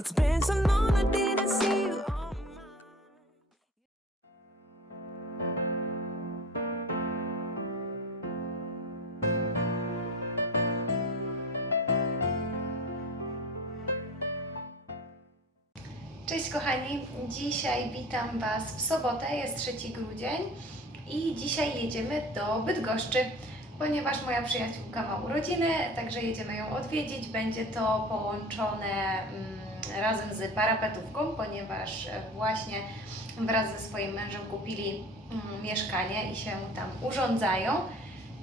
It's been so long I didn't see you. Cześć kochani, dzisiaj witam Was w sobotę, jest 3 grudzień i dzisiaj jedziemy do Bydgoszczy, ponieważ moja przyjaciółka ma urodziny, także jedziemy ją odwiedzić. Będzie to połączone mm, razem z parapetówką, ponieważ e, właśnie wraz ze swoim mężem kupili mm, mieszkanie i się tam urządzają.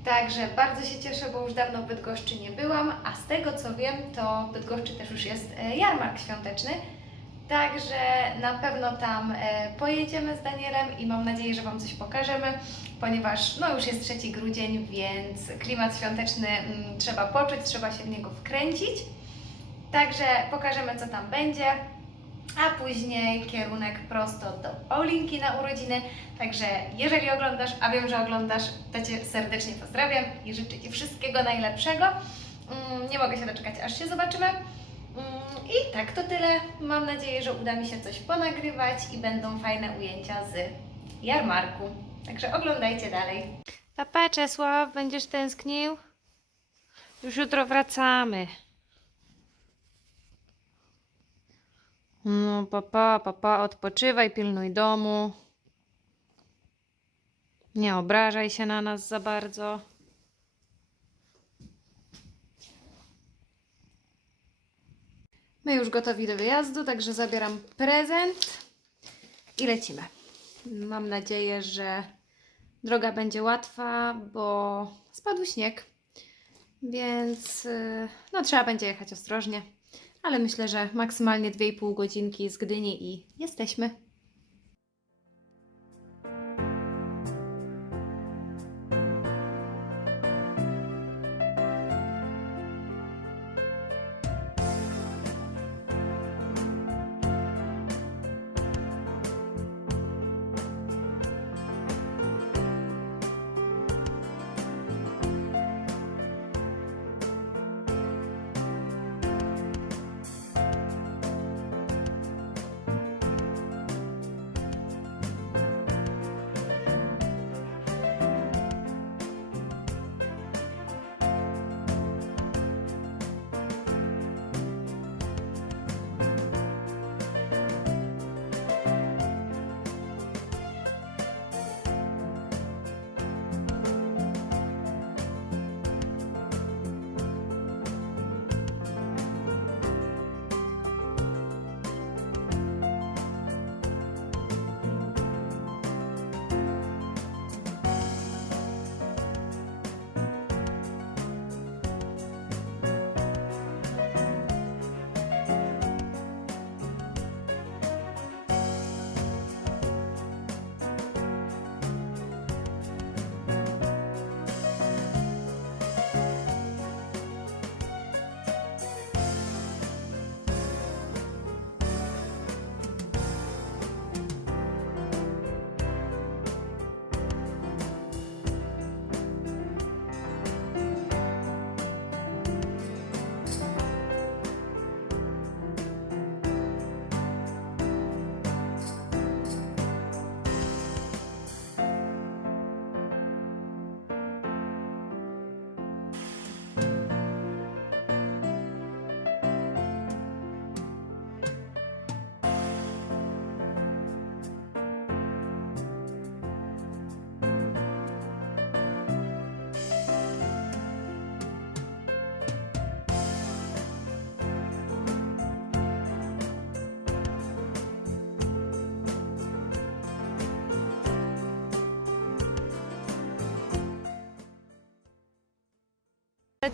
Także bardzo się cieszę, bo już dawno w Bydgoszczy nie byłam, a z tego co wiem, to w Bydgoszczy też już jest e, jarmark świąteczny. Także na pewno tam e, pojedziemy z Danielem i mam nadzieję, że Wam coś pokażemy, ponieważ no już jest 3 grudzień, więc klimat świąteczny mm, trzeba poczuć, trzeba się w niego wkręcić. Także pokażemy, co tam będzie, a później kierunek prosto do Paulinki na urodziny. Także jeżeli oglądasz, a wiem, że oglądasz, to Cię serdecznie pozdrawiam i życzę Ci wszystkiego najlepszego. Mm, Nie mogę się doczekać, aż się zobaczymy. Tak to tyle. Mam nadzieję, że uda mi się coś ponagrywać i będą fajne ujęcia z jarmarku. Także oglądajcie dalej. Papa Czesław, będziesz tęsknił? Już jutro wracamy. No, papa, papa, odpoczywaj, pilnuj domu. Nie obrażaj się na nas za bardzo. My już gotowi do wyjazdu, także zabieram prezent i lecimy. Mam nadzieję, że droga będzie łatwa, bo spadł śnieg, więc y, no, trzeba będzie jechać ostrożnie. Ale myślę, że maksymalnie 2,5 godzinki z Gdyni i jesteśmy.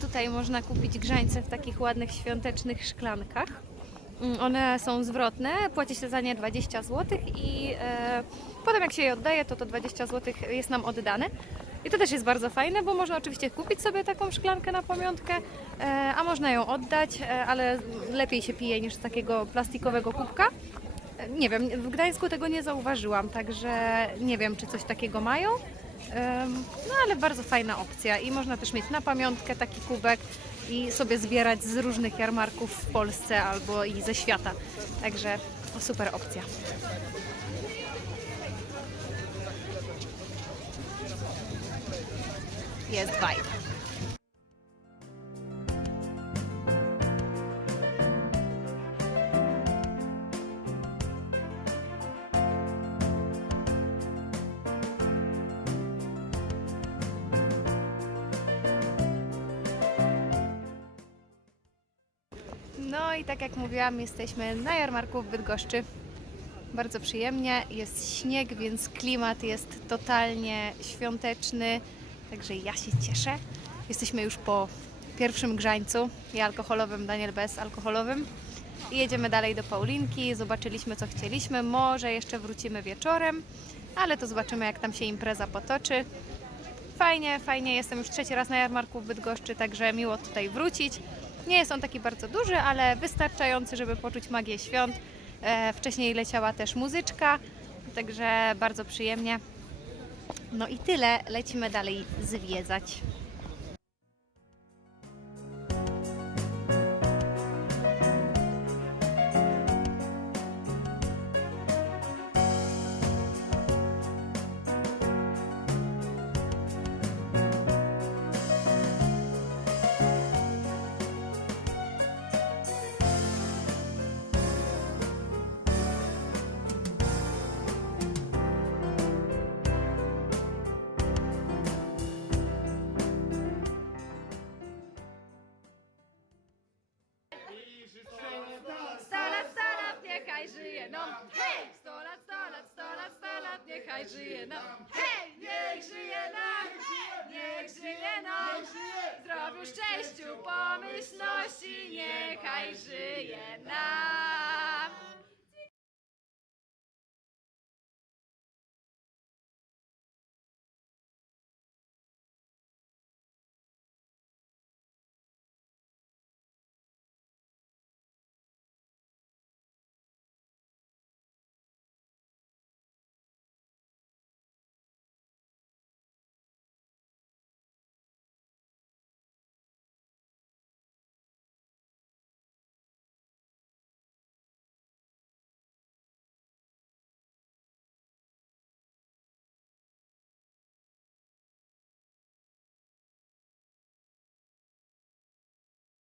Tutaj można kupić grzańce w takich ładnych świątecznych szklankach. Mm, One są zwrotne, płaci się za nie 20 zł i e, potem jak się je oddaje, to to 20 zł jest nam oddane. I to też jest bardzo fajne, bo można oczywiście kupić sobie taką szklankę na pamiątkę, e, a można ją oddać, e, ale lepiej się pije niż z takiego plastikowego kubka. E, Nie wiem, w Gdańsku tego nie zauważyłam, także nie wiem, czy coś takiego mają. No ale bardzo fajna opcja i można też mieć na pamiątkę taki kubek i sobie zbierać z różnych jarmarków w Polsce albo i ze świata. Także super opcja. Jest vibe. No i tak jak mówiłam, jesteśmy na jarmarku w Bydgoszczy. Bardzo przyjemnie, jest śnieg, więc klimat jest totalnie świąteczny, także ja się cieszę. Jesteśmy już po pierwszym grzańcu i alkoholowym, Daniel bez alkoholowym. I jedziemy dalej do Paulinki, zobaczyliśmy co chcieliśmy, może jeszcze wrócimy wieczorem, ale to zobaczymy jak tam się impreza potoczy. Fajnie, fajnie. Jestem już trzeci raz na jarmarku w Bydgoszczy, także miło tutaj wrócić. Nie jest on taki bardzo duży, ale wystarczający, żeby poczuć magię świąt. E, wcześniej leciała też muzyczka, także bardzo przyjemnie. No i tyle. Lecimy dalej zwiedzać. Niechaj żyje nam! Hej! Niech żyje nam! Niech żyje nam! Zdrowiu, szczęściu, pomyślności, niechaj żyje nam!